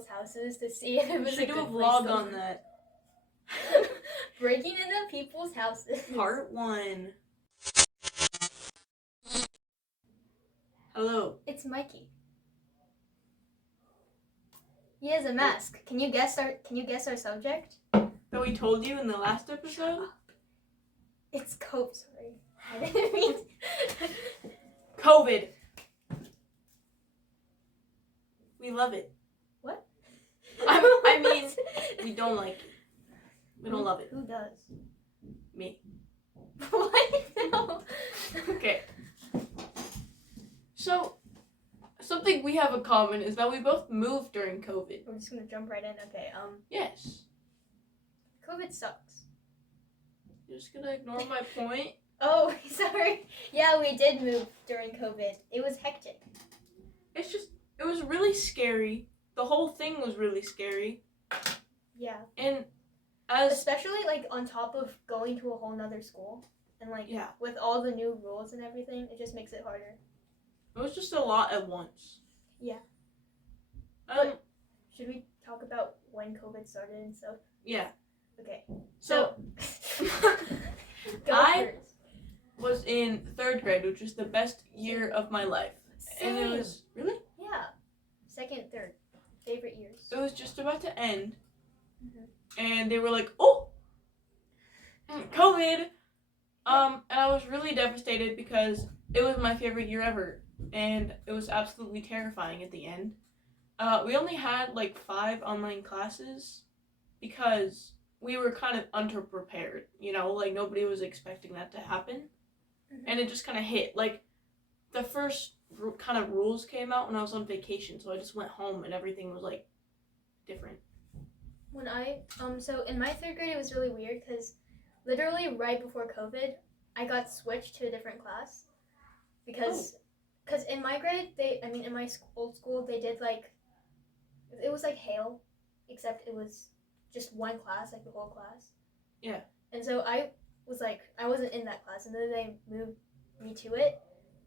people's houses to see if it We was should a do a good vlog place to on live. that. Breaking into people's houses. Part 1. Hello. It's Mikey. He has a mask. Can you guess our subject? That we told you in the last episode? It's COVID. Sorry. I didn't mean COVID. We love it. What? I mean, we don't like it. We don't love it. Who does? Me. What? No. Okay. So, something we have in common is that we both moved during COVID. We're just gonna jump right in. Okay. Yes. COVID sucks. You're just gonna ignore my point? Oh, sorry. Yeah, we did move during COVID. It was hectic. It was really scary. The whole thing was really scary. Yeah. And especially like on top of going to a whole nother school and like with all the new rules and everything, it just makes it harder. It was just a lot at once. Yeah. Should we talk about when COVID started and stuff? Yeah. Okay. So I was in 3rd grade, which was the best year of my life. Same. And it was really? Yeah. 2nd, 3rd. Favorite years. It was just about to end. Mm-hmm. And they were like, oh, COVID. And I was really devastated because it was my favorite year ever. And it was absolutely terrifying at the end. We only had like 5 online classes because we were kind of underprepared, you know, like nobody was expecting that to happen. Mm-hmm. And it just kind of hit. Like the first kind of rules came out when I was on vacation, so I just went home and everything was like different. When so in my 3rd grade, it was really weird because literally right before COVID, I got switched to a different class because in my grade, in my old school, they did like, it was like Hale, except it was just one class, like the whole class. Yeah. And so I was like, I wasn't in that class, and then they moved me to it.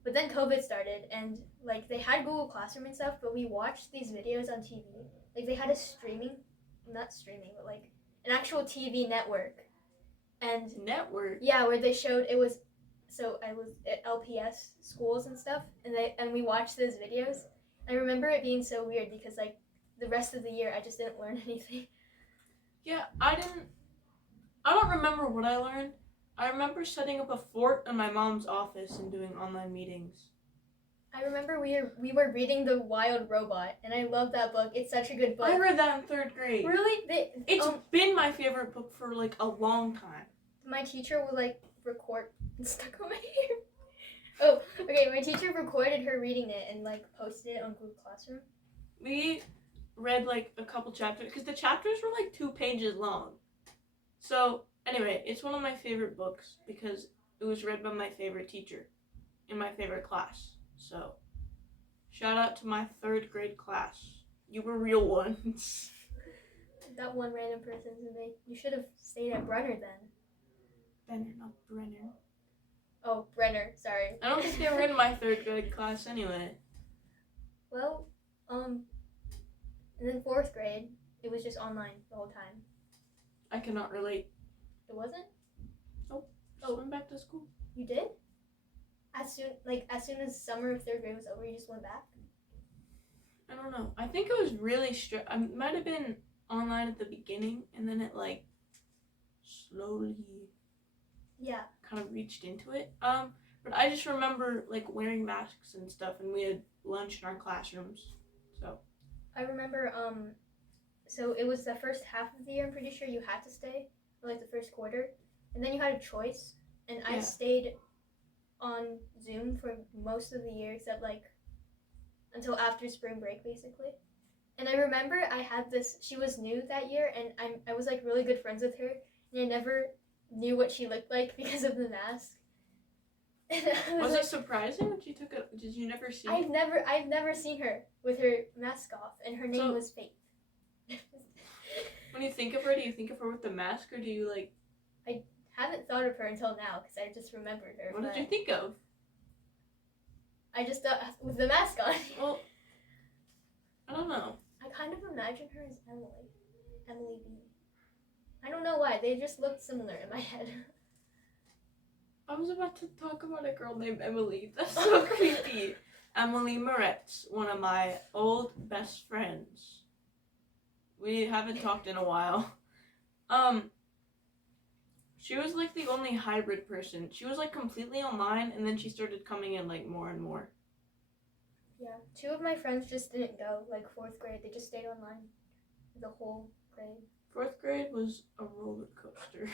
But then COVID started, and like they had Google Classroom and stuff, but we watched these videos on TV. Like they had a not streaming, but like an actual TV network. And network? Yeah, where they showed it was, so I was at LPS schools and stuff, and we watched those videos. I remember it being so weird because like the rest of the year I just didn't learn anything. Yeah, I don't remember what I learned. I remember setting up a fort in my mom's office and doing online meetings. I remember we were reading The Wild Robot, and I love that book. It's such a good book. I read that in 3rd grade. Really? It's been my favorite book for like a long time. My teacher would like record stuck on my hair. Oh, okay. My teacher recorded her reading it and like posted it on Google Classroom. We read like a couple chapters because the chapters were like 2 pages long. So anyway, it's one of my favorite books because it was read by my favorite teacher in my favorite class. So shout out to my 3rd grade class. You were real ones. That one random person's name. You should have stayed at Brenner then. Benner, not Brenner. Oh, Brenner. Sorry. I don't think they were in my 3rd grade class anyway. Well, and then 4th grade, it was just online the whole time. I cannot relate. It wasn't? Nope. Just went back to school. You did? As soon as summer of 3rd grade was over, you just went back? I don't know. I think it was really I might have been online at the beginning, and then it like slowly kind of reached into it. But I just remember like wearing masks and stuff, and we had lunch in our classrooms. So I remember so it was the first half of the year, I'm pretty sure you had to stay, or like the first quarter, and then you had a choice, and I stayed on Zoom for most of the year except like until after spring break basically. And I remember I had she was new that year, and I was like really good friends with her, and I never knew what she looked like because of the mask. Was it surprising when she took it? Did you never see I've never seen her with her mask off, and her name was Faith. When you think of her, do you think of her with the mask, or do you like? I haven't thought of her until now because I just remembered her. What did you think of? I just thought with the mask on. Well, I don't know. I kind of imagine her as Emily. Emily B. I don't know why. They just looked similar in my head. I was about to talk about a girl named Emily. That's so creepy. Emily Moretz, one of my old best friends. We haven't talked in a while. She was like the only hybrid person. She was like completely online, and then she started coming in like more and more. Yeah, 2 of my friends just didn't go, like 4th grade. They just stayed online the whole grade. 4th grade was a roller coaster.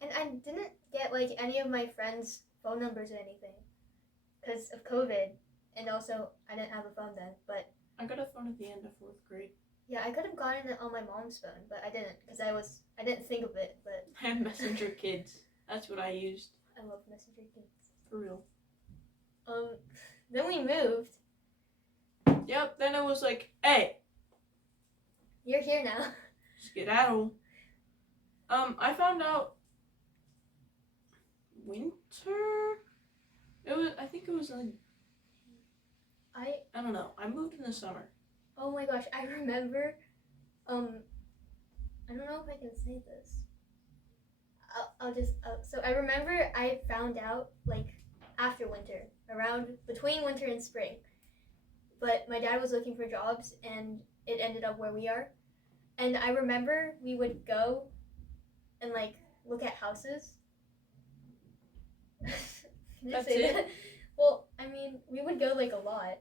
And I didn't get like any of my friends' phone numbers or anything because of COVID, and also I didn't have a phone then. But I got a phone at the end of 4th grade. yeah, I could have gotten it on my mom's phone, but I didn't because I didn't think of it. But I had Messenger Kids. That's what I used. I love Messenger Kids. For real. Then we moved. Yep. Then it was like, hey, You're here now. skedaddle. I found out winter. I think it was like, I don't know. I moved in the summer. Oh my gosh, I remember. I don't know if I can say this. I'll just. So I remember I found out like after winter, around between winter and spring. But my dad was looking for jobs, and it ended up where we are. And I remember we would go and like look at houses. That's it? That? Well, I mean, we would go like a lot.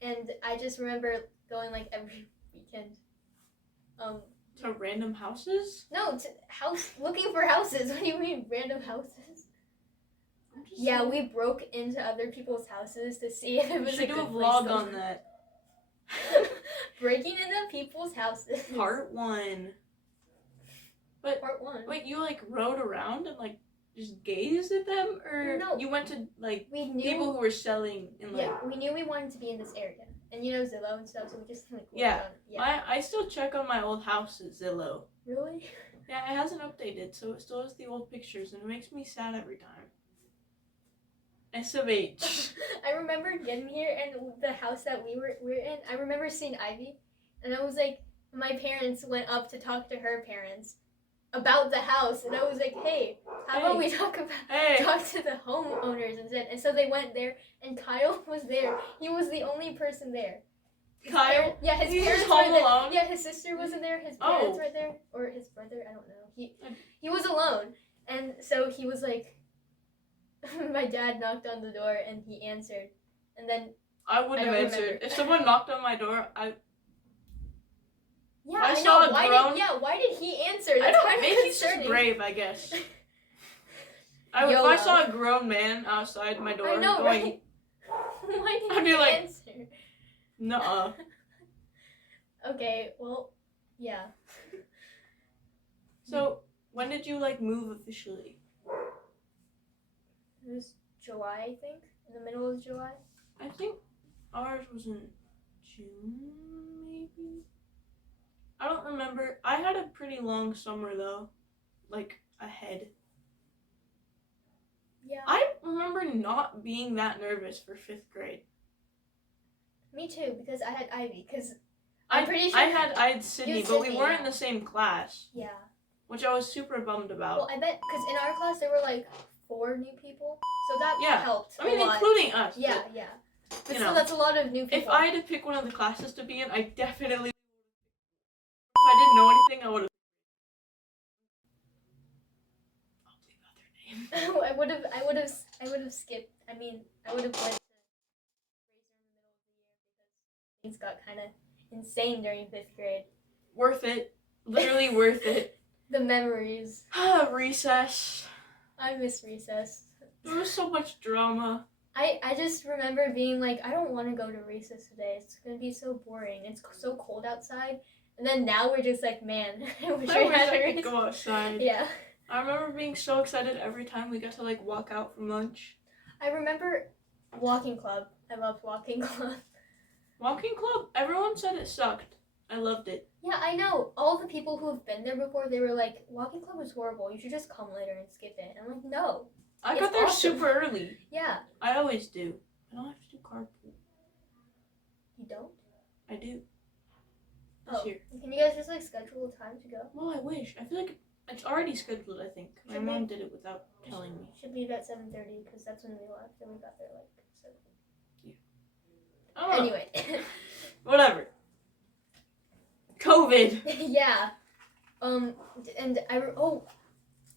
And I just remember going like every weekend. To random houses? No, to looking for houses. What do you mean random houses? Yeah, we broke into other people's houses to see if it was a good do a place vlog to on live. that. Breaking into people's houses. Part 1. Part 1. Wait, you like rode around and like just gazed at them, or No. you went to like We knew. people who were selling in like? Yeah, we knew we wanted to be in this area, and you know Zillow and stuff, so we just like looked Yeah. on. Yeah. I still check on my old house at Zillow. Really? Yeah, it hasn't updated, so it still has the old pictures, and it makes me sad every time. SMH. I remember getting here and the house that we're in. I remember seeing Ivy, and I was like, my parents went up to talk to her parents about the house, and I was like, hey, how about we talk to the homeowners instead? And so they went there, and Kyle was there. He was the only person there. Kyle? Yeah, his He's parents home were there. alone? Yeah, his sister wasn't there. His parents were there, or his brother. I don't know. He was alone, and so he was like. My dad knocked on the door, and he answered, and then I wouldn't have answered. Remember. If someone knocked on my door, yeah, I I saw know. a Why did he answer? That's kind of maybe he's just concerning. brave, I guess. If I saw a grown man outside my door, I know, going, right? Why did I'd be he like, answer? nuh-uh. Okay, well, yeah. So, when did you like move officially? It was July, I think, in the middle of July. I think ours was in June, maybe? I don't remember. I had a pretty long summer, though. Like, ahead. Yeah. I remember not being that nervous for 5th grade. Me too, because I had Ivy, because I'm pretty sure... I had Sydney, but we weren't in the same class. Yeah. Which I was super bummed about. Well, I bet, because in our class there were like 4 new people, so that helped I mean, a lot. including us. Yeah. But You still, know, that's a lot of new people. If I had to pick one of the classes to be in, I definitely. If I didn't know anything, I would have. I'll leave out their name. I would have skipped. I mean, I would have went to Fraser in the middle of the year because things got kind of insane during 5th grade. Worth it. Literally worth it. The memories. Recess. I miss recess. There was so much drama. I just remember being like, I don't want to go to recess today. It's going to be so boring. It's so cold outside. And then now we're just like, man, I wish I we had a could recess. go outside. Yeah. I remember being so excited every time we got to like walk out from lunch. I remember walking club. I loved walking club. Walking club? Everyone said it sucked. I loved it. Yeah, I know. All the people who have been there before, they were like, walking club is horrible. You should just come later and skip it. And I'm like, no. I got there super early. Yeah. I always do. I don't have to do carpool. You don't? I do. This year. Can you guys just like schedule a time to go? Well, I wish. I feel like it's already scheduled, I think. My mom did it without telling me. Should leave at 7:30 because that's when we left and we got there like 7. Yeah. Oh. Anyway. Whatever. COVID. Yeah. And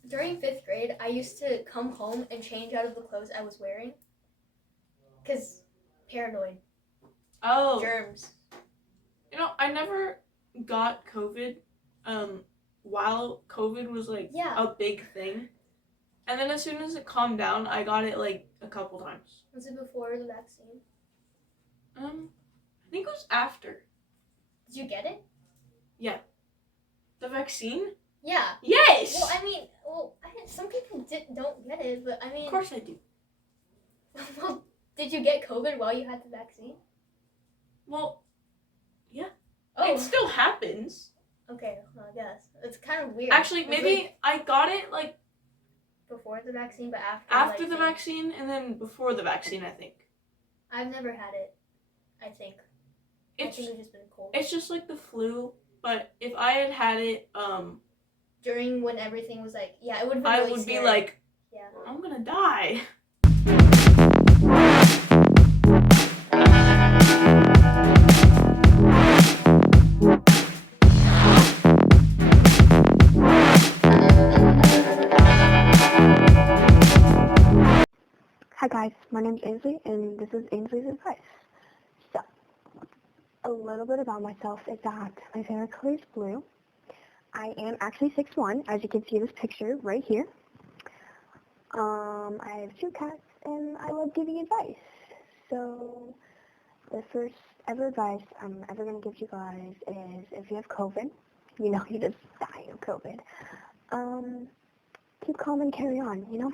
during 5th grade, I used to come home and change out of the clothes I was wearing. Because paranoid. Oh. Germs. You know, I never got COVID while COVID was like a big thing. And then as soon as it calmed down, I got it like a couple times. Was it before the vaccine? I think it was after. Did you get it? Yeah. The vaccine? Yeah. Yes! Well, I mean, some people don't get it, but I mean... Of course I do. Well, did you get COVID while you had the vaccine? Well, yeah. Oh. It still happens. Okay, well, I guess. It's kind of weird. Actually, maybe I got it like... Before the vaccine, but after... After the vaccine, and then before the vaccine, I think. I've never had it, I think. I think it's just been cold. It's just like the flu, but if I had had it, during when everything was like, yeah, it would be I really would scary. be like, yeah, I'm gonna die. Hi guys, my name's Ansley, and this is Ansley's advice. So, a little bit about myself is that my favorite color is blue. I am actually 6'1", as you can see in this picture right here. I have 2 cats, and I love giving advice. So, the first ever advice I'm ever going to give you guys is if you have COVID, you know you just die of COVID, keep calm and carry on, you know?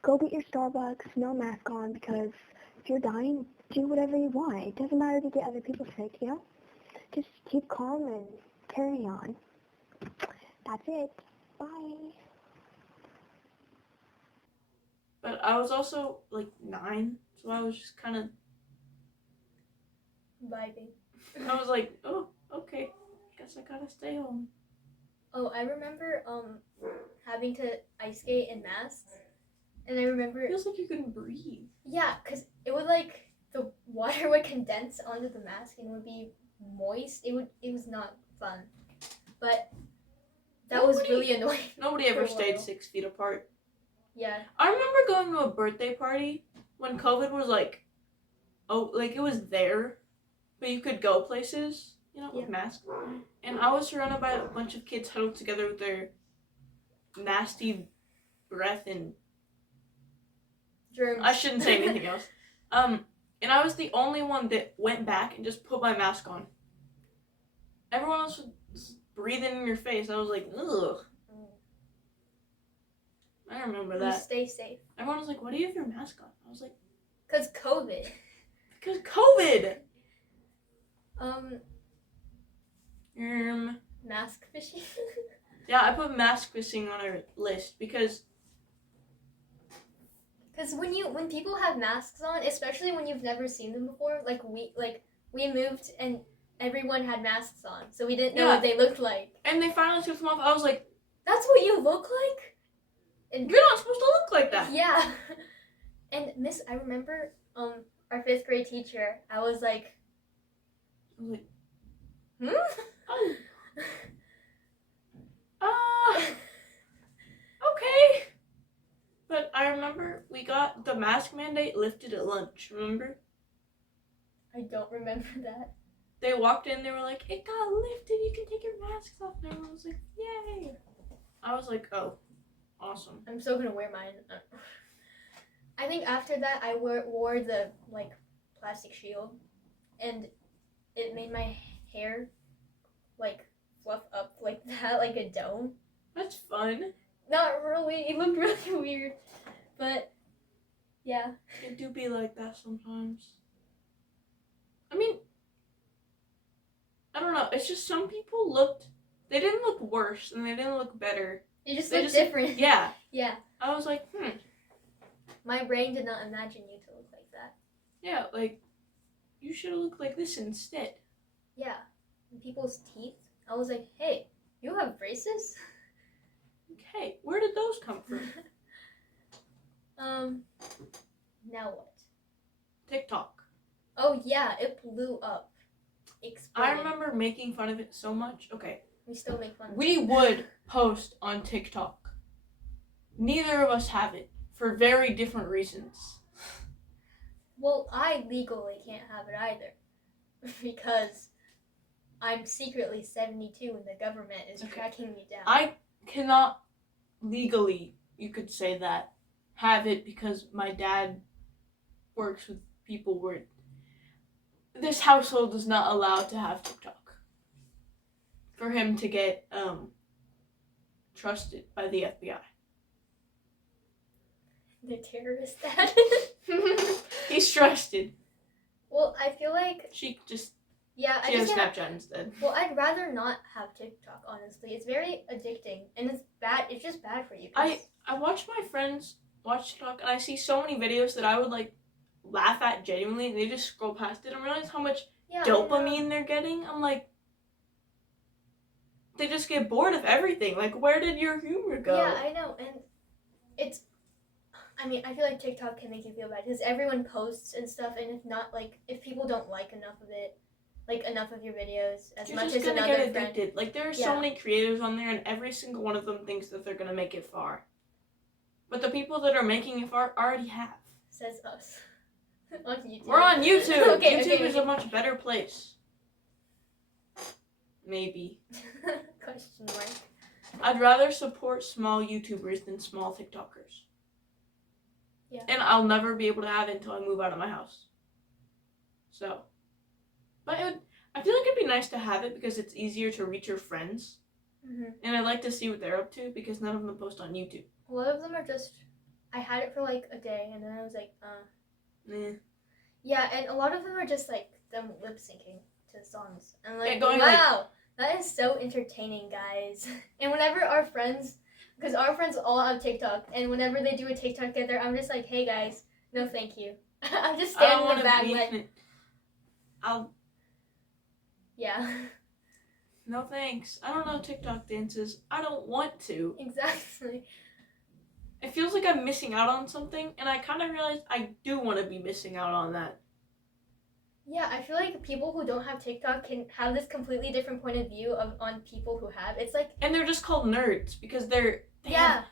Go get your Starbucks, no mask on, because if you're dying, do whatever you want. It doesn't matter to get other people sick, you know? Just keep calm and carry on. That's it. Bye. But I was also like 9, so I was just kind of vibing. I was like, oh, okay, guess I gotta stay home. Oh, I remember having to ice skate in masks. And I remember... It feels like you couldn't breathe. Yeah, because it would like... The water would condense onto the mask and would be moist. It was not fun. But that was really annoying. Nobody ever stayed 6 feet apart. Yeah. I remember going to a birthday party when COVID was like... Oh, like it was there. But you could go places, you know, with masks. And I was surrounded by a bunch of kids huddled together with their nasty breath and... germs. I shouldn't say anything else. And I was the only one that went back and just put my mask on. Everyone else was breathing in your face. I was like, ugh. I remember that. You stay safe. Everyone was like, why do you have your mask on? I was like, because COVID. Because COVID. Mask fishing. Yeah, I put mask fishing on our list because when people have masks on, especially when you've never seen them before, we moved and everyone had masks on, so we didn't know what they looked like. And they finally took them off. I was like, that's what you look like? And you're not supposed to look like that. Yeah. And I remember our 5th grade teacher, I was like, hmm? Oh. Okay. But I remember we got the mask mandate lifted at lunch, remember? I don't remember that. They walked in, they were like, it got lifted, you can take your masks off. And everyone was like, yay. I was like, oh, awesome. I'm still gonna wear mine. I think after that, I wore the, plastic shield. And it made my hair, fluff up like that, like a dome. That's fun. Not really. It looked really weird. But, yeah. It do be like that sometimes. I mean, I don't know. It's just some people they didn't look worse and they didn't look better. They just looked different. Yeah. Yeah. I was like, My brain did not imagine you to look like that. Yeah, you should have looked like this instead. people's teeth. I was like, hey, you have braces? Hey, where did those come from? Now what? TikTok. Oh yeah, it blew up. Exploded. I remember making fun of it so much. Okay. We still make fun of We it. would post on TikTok. Neither of us have it for very different reasons. Well, I legally can't have it either. Because I'm secretly 72 and the government is tracking me down. I cannot legally, you could say that, have it because my dad works with people where this household is not allowed to have TikTok. For him to get trusted by the FBI. The terrorist dad? He's trusted. Well, I feel like... She has just Snapchat instead. Well, I'd rather not have TikTok, honestly. It's very addicting, and it's bad. It's just bad for you. I watch my friends watch TikTok, and I see so many videos that I would, like, laugh at genuinely, and they just scroll past it and realize how much dopamine they're getting. I'm like, they just get bored of everything. Like, where did your humor go? Yeah, I know, and it's... I mean, I feel like TikTok can make you feel bad, because everyone posts and stuff, and if people don't like enough of it, like, enough of your videos, You're just gonna get addicted. Like, there are so many creators on there, and every single one of them thinks that they're gonna make it far. But the people that are making it far already have. Says us. On YouTube. We're on YouTube. Okay, YouTube okay. is a much better place. Maybe. Question mark. I'd rather support small YouTubers than small TikTokers. Yeah. And I'll never be able to have it until I move out of my house. So. But I feel like it'd be nice to have it because it's easier to reach your friends. Mm-hmm. And I like to see what they're up to because none of them post on YouTube. A lot of them are just... I had it for, like, a day, and then I was like, Yeah, and a lot of them are just, like, them lip-syncing to songs. And, like, wow, that is so entertaining, guys. And whenever our friends... Because our friends all have TikTok, and whenever they do a TikTok together, I'm just like, hey, guys, no thank you. I'm just standing in the back, like... Yeah. No thanks. I don't know TikTok dances. I don't want to. Exactly. It feels like I'm missing out on something, and I kind of realize I do want to be missing out on that. Yeah, I feel like people who don't have TikTok can have this completely different point of view on people who have. It's like... And they're just called nerds because they have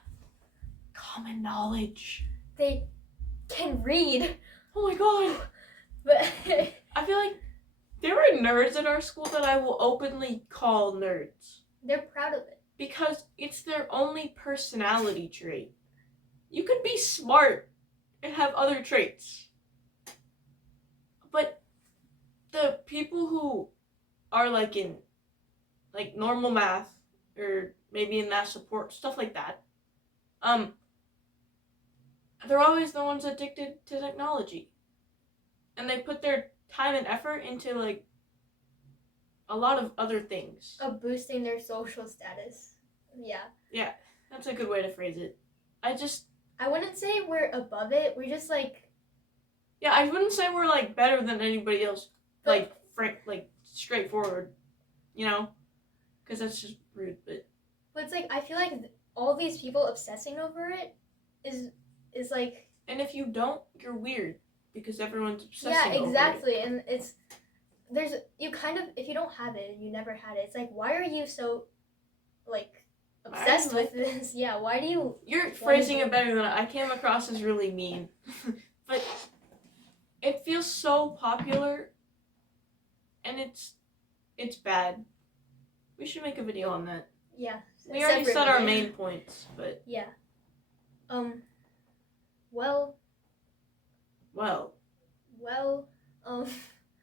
common knowledge. They can read. Oh my god. But I feel like there are nerds at our school that I will openly call nerds. They're proud of it. Because it's their only personality trait. You could be smart and have other traits. But the people who are like in like normal math or maybe in math support, stuff like that, they're always the ones addicted to technology. And they put their time and effort into like a lot of other things. Of boosting their social status. Yeah. Yeah, that's a good way to phrase it. I wouldn't say we're above it. We're just like... Yeah, I wouldn't say we're like better than anybody else. Like straightforward, you know? Because that's just rude, but it's like, I feel like all these people obsessing over it is like... And if you don't, you're weird. Because everyone's obsessing over it. Yeah, exactly. And it's... if you don't have it and you never had it, it's like, why are you so, like, obsessed with this? Yeah, why do you... You're phrasing it better than I came across as really mean. But it feels so popular, and it's bad. We should make a video on that. Yeah. We already said our main points, but... Yeah.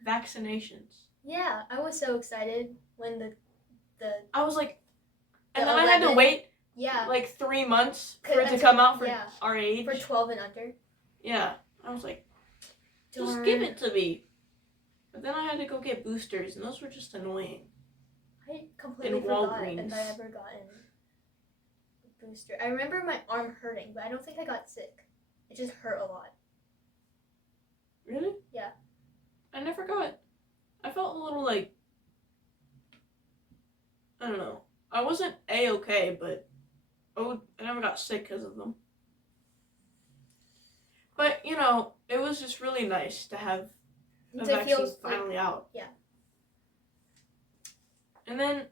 Vaccinations. Yeah, I was so excited when the I was like... And then I had to wait, like 3 months for it to come out for our age. For 12 and under. Yeah. I was like, just give it to me. But then I had to go get boosters, and those were just annoying. I completely forgot that I ever gotten a booster. I remember my arm hurting, but I don't think I got sick. It just hurt a lot. Really? Yeah. I never got it. I felt a little, like, I don't know. I wasn't A-okay, but I never got sick because of them. But, you know, it was just really nice to have a vaccine finally out. Yeah. And then,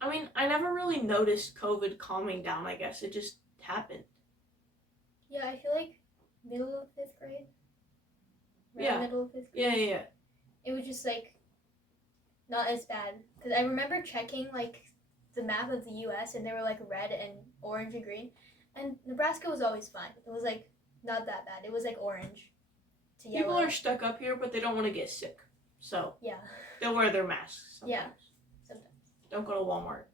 I mean, I never really noticed COVID calming down, I guess. It just happened. Yeah, I feel like middle of 5th grade. Yeah. Middle of 5th grade. Yeah. It was just, like, not as bad. Because I remember checking, like, the map of the U.S. and they were, like, red and orange and green. And Nebraska was always fine. It was, like, not that bad. It was, like, orange to yellow. People are stuck up here, but they don't want to get sick. So, yeah, they'll wear their masks sometimes. Yeah, sometimes. Don't go to Walmart.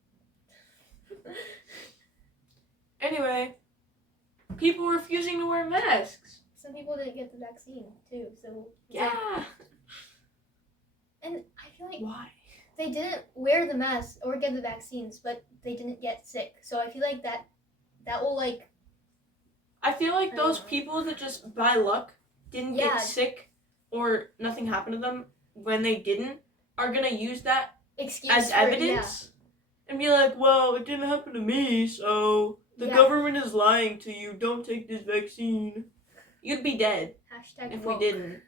Anyway, people were refusing to wear masks. Some people didn't get the vaccine, too. So Yeah. And I feel like Why? they didn't wear the masks or get the vaccines, but they didn't get sick. So I feel like that will, like... I feel like I those don't know. people that just, by luck, didn't Yeah. get sick or nothing happened to them when they didn't, are going to use that excuse as for, evidence and be like, well, it didn't happen to me, so the government is lying to you. Don't take this vaccine. You'd be dead Hashtag if woke. we didn't.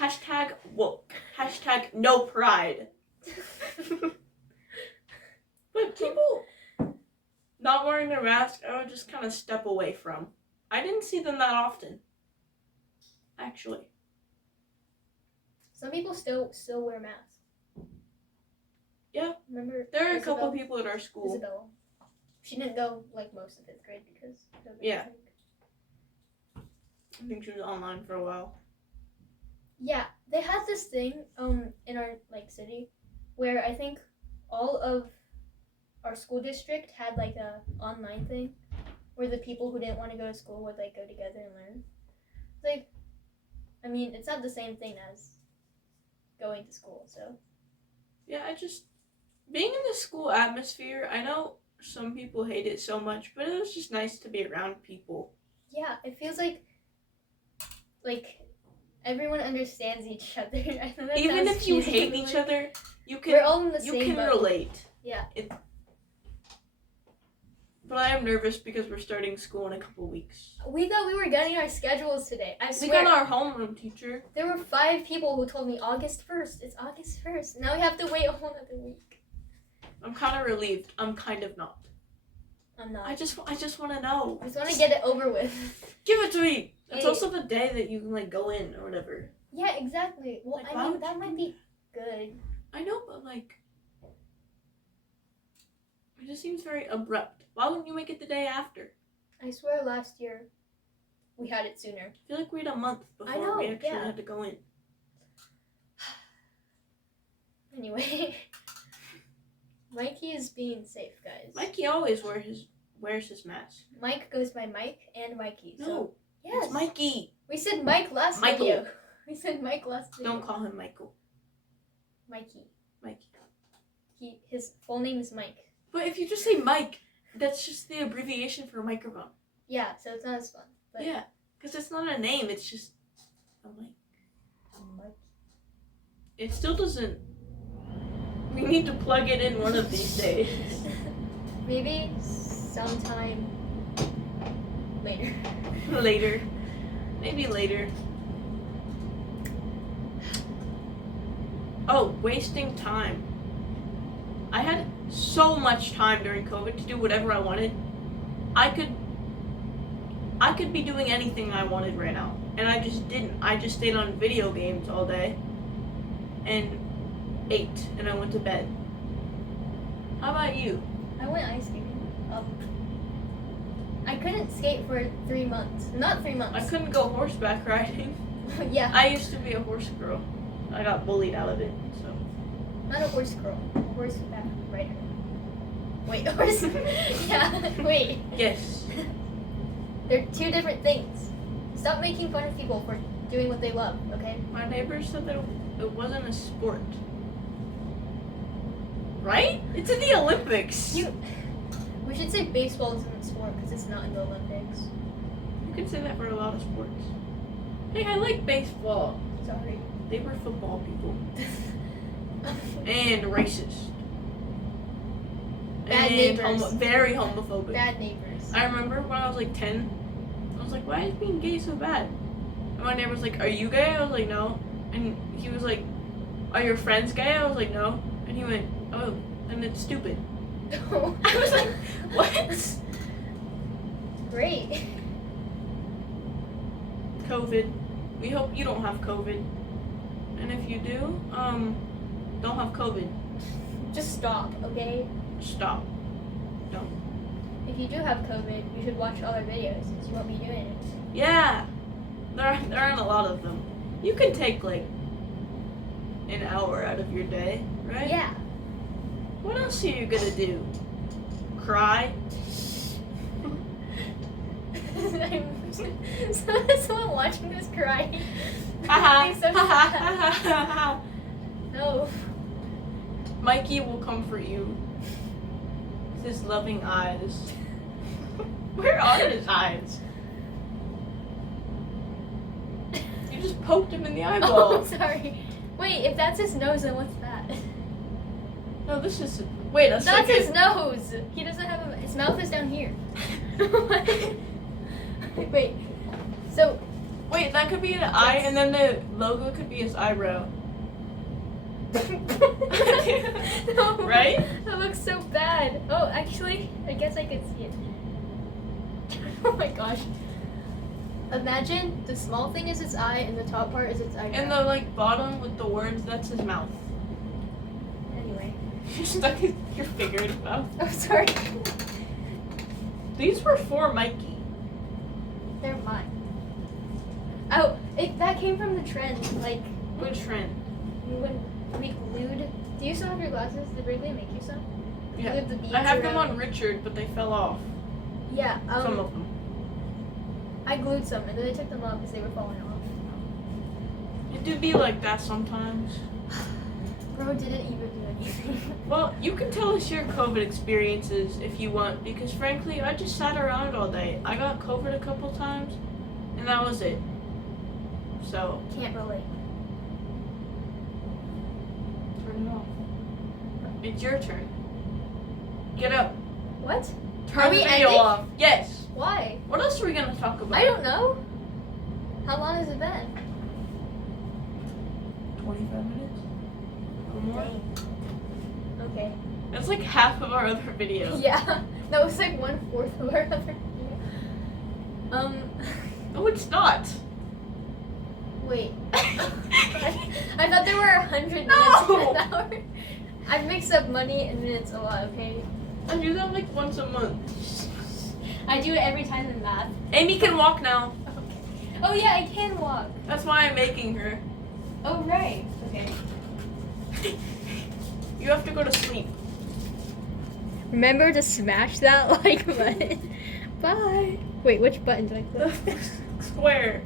Hashtag woke. Hashtag no pride. But people not wearing their mask, I would just kind of step away from. I didn't see them that often. Actually. Some people still wear masks. Yeah. Remember? There are a Isabel? couple people at our school. Isabella. She didn't go like most of 5th grade because of the Yeah. pandemic. I think she was online for a while. Yeah, they had this thing in our like city where I think all of our school district had like a online thing where the people who didn't want to go to school would like go together and learn. Like, I mean, it's not the same thing as going to school, so. Yeah, being in the school atmosphere, I know some people hate it so much, but it was just nice to be around people. Yeah, it feels like everyone understands each other. I know that Even sounds if you cheesy, hate but, each like, other, we're all in the you same can boat. relate. Yeah. But I am nervous because we're starting school in a couple weeks. We thought we were getting our schedules today. I We swear. got our homeroom teacher. There were 5 people who told me August 1st. It's August 1st. Now we have to wait a whole other week. I'm kind of relieved. I'm kind of not. I'm not. I just want to know. I just want to get it over with. Give it to me. It's Hey. also the day that you can like go in or whatever. Yeah, exactly. Well, Like, I why mean, would that you might do be good. I know, but like, it just seems very abrupt. Why wouldn't you make it the day after? I swear last year we had it sooner. I feel like we had a month before I know, we actually yeah. had to go in. Anyway, Mikey is being safe, guys. Mikey always wears his mask. Mike goes by Mike and Mikey. No, So, yes. it's Mikey. We said Mike last Michael. video. We said Mike last video. Don't call him Michael. Mikey. Mikey. His full name is Mike. But if you just say Mike, that's just the abbreviation for microphone. Yeah, so it's not as fun. But Yeah, because it's not a name. It's just a mic. Mike. It still doesn't. We need to plug it in one of these days. Maybe sometime later. Later. Maybe later. Oh, wasting time. I had so much time during COVID to do whatever I wanted. I could be doing anything I wanted right now. And I just didn't. I just stayed on video games all day. And ate. And I went to bed. How about you? I went ice skating. I couldn't skate for 3 months. Not 3 months. I couldn't go horseback riding. Yeah. I used to be a horse girl. I got bullied out of it, so. Not a horse girl. A horseback rider. Wait, horse. Yeah, wait. Yes. They're 2 different things. Stop making fun of people for doing what they love, okay? My neighbor said that it wasn't a sport. Right? It's in the Olympics. We should say baseball isn't a sport because it's not in the Olympics. You can say that for a lot of sports. Hey, I like baseball. Sorry. They were football people. and racist. Bad and neighbors. Very homophobic. Bad neighbors. I remember when I was like 10, I was like, why is being gay so bad? And my neighbor was like, are you gay? I was like, no. And he was like, are your friends gay? I was like, no. And he went, oh, then it's stupid. I was like, what? Great. COVID. We hope you don't have COVID. And if you do, don't have COVID. Just stop, okay? Stop. If you do have COVID, you should watch all our videos because you won't be doing it. Yeah. There aren't a lot of them. You can take like an hour out of your day, right? Yeah. What else are you gonna do? Cry? Someone watching this crying. Haha. Being so sad. No. Mikey will comfort you with his loving eyes. Where are his eyes? You just poked him in the eyeball. Oh, sorry. Wait, if that's his nose, then what's that? No, this is. Wait, a second. That's his nose. He doesn't have a. His mouth is down here. Wait. So. Wait, that could be an eye, and then the logo could be his eyebrow. No, Right? That looks so bad. Oh, actually, I guess I could see it. Oh my gosh. Imagine the small thing is its eye and the top part is its eyebrow. And the like bottom with the words, that's his mouth. Anyway. You stuck your finger in his mouth. Oh, sorry. These were for Mikey. They're mine. Oh, that came from the trend. Like, Which trend? when we glued. Do you still have your glasses? Did Wrigley make you some? We Yeah. glued the beads I have them around- on Richard, but they fell off. Yeah. Some of them. I glued some and then I took them off because they were falling off. It do be like that sometimes. Bro didn't even do anything. Well, you can tell us your COVID experiences if you want, because frankly, I just sat around all day. I got COVID a couple times, and that was it. So, Can't relate. turn it off. It's your turn. Get up. What? Turn Are the we video ending? off. Yes. Why? What else are we gonna talk about? I don't know. How long has it been? 25 minutes? Or more? Okay. That's like half of our other videos. Yeah. That was like 1/4 of our other video. No, it's not. Wait. I thought there were 100 minutes No! in an hour. I've mixed up money and minutes a lot, okay? I do that like once a month. I do it every time in math. Amy can walk now. Okay. Oh yeah, I can walk. That's why I'm making her. Oh right. Okay. You have to go to sleep. Remember to smash that like button. Bye. Wait, which button do I click? Square.